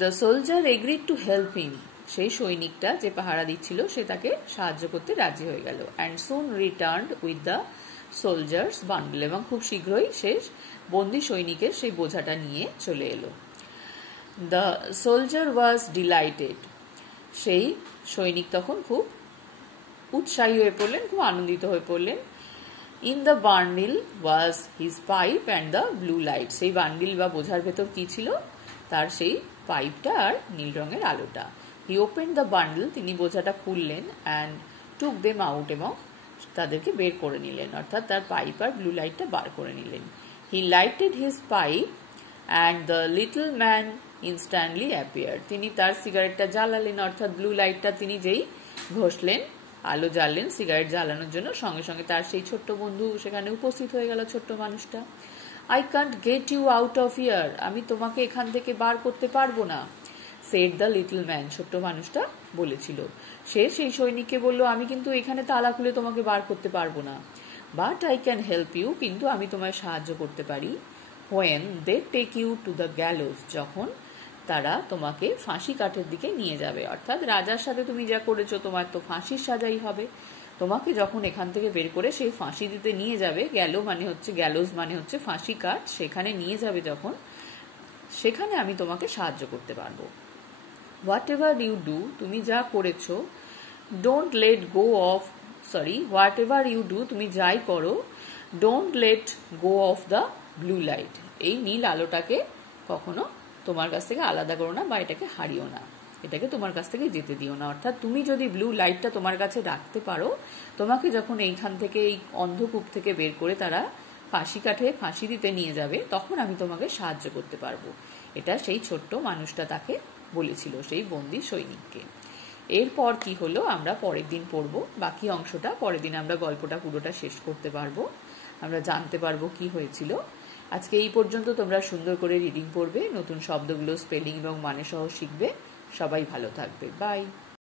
The soldier agreed to help him, সেই সৈনিকটা যে পাহারা দিচ্ছিল সে তাকে সাহায্য করতে রাজি হয়ে গেল। And soon returned with the soldiers bundle, এবং খুব শীঘ্রই সে বন্দি সৈনিকের সেই বোঝাটা নিয়ে চলে এলো। দ্য সোলজার ওয়াজ ডিলাইটেড, সেই সৈনিক তখন খুব উৎসাহী হয়ে পড়লেন, খুব আনন্দিত হয়ে পড়লেন। In the bundle was his pipe and the blue light, সেই বান্ডিল বা বোঝার ভেতর কি ছিল, তার সেই পাইপটা আর নীল রঙের আলোটা। হি ওপেন দ্য বান্ডল, তিনি বোঝাটা খুললেন, অ্যান্ড টুক দেম আউট, এবং তাদেরকে বের করে নিলেন, অর্থাৎ তার পাইপ আর ব্লু লাইটটা বার করে নিলেন। He lighted his pipe and the little man instantly appear, তিনি তার সিগারেটটা জ্বালালেন, অর্থাৎ ব্লু লাইটটা তিনি যেই ঘষলেন, আলো জ্বাললেন সিগারেট জ্বালানোর জন্য, সঙ্গে সঙ্গে তার সেই ছোট্ট বন্ধু সেখানে উপস্থিত হয়ে গেল, ছোট্ট মানুষটা। I can't get you out of here, আমি তোমাকে এখান থেকে বার করতে পারবো না, সেড দ্য লিটল ম্যান, ছোট্ট মানুষটা বলেছিল। সে সেই সৈনিককে বলল, আমি কিন্তু এখানে তালা খুলে তোমাকে বার করতে পারবো না, but I can help you, কিন্তু আমি তোমায় সাহায্য করতে পারি। When they take you to the gallows, যখন তারা তোমাকে ফাঁসি কাঠের দিকে নিয়ে যাবে, অর্থাৎ রাজার সাথে তুমি যা করেছো তোমার তো ফাঁসির সাজাই হবে, তোমাকে যখন এখান থেকে বের করে সেই ফাঁসি দিতে নিয়ে যাবে, গ্যালোস মানে হচ্ছে ফাঁসি কাঠ, সেখানে নিয়ে যাবে যখন, সেখানে আমি তোমাকে সাহায্য করতে পারবো। হোয়াট এভার ইউ ডু, তুমি যা করেছো, don't let go of, whatever you do, তুমি যাই করো, don't let go of the blue light, এই নীল আলোটাকে কখনো তোমার কাছ থেকে আলাদা করো না, বা এটাকে হারিও না, এটাকে তোমার কাছ থেকে যেতে দিও না। অর্থাৎ তুমি যদি ব্লু লাইটটা তোমার কাছে রাখতে পারো, তোমাকে যখন এইখান থেকে, এই অন্ধকূপ থেকে বের করে তারা ফাঁসি কাঠে ফাঁসি দিতে নিয়ে যাবে, তখন আমি তোমাকে সাহায্য করতে পারবো। এটা সেই ছোট্ট মানুষটা তাকে বলেছিল, সেই বন্দি সৈনিককে। এরপর কি হলো আমরা পরের দিন পড়বো, বাকি অংশটা পরের দিন আমরা গল্পটা পুরোটা শেষ করতে পারবো, আমরা জানতে পারবো কি হয়েছিল। আজকে এই পর্যন্ত তোমরা সুন্দর করে রিডিং পড়বে, নতুন শব্দগুলো স্পেলিং এবং মানে সহ শিখবে। সবাই ভালো থাকবে, বাই।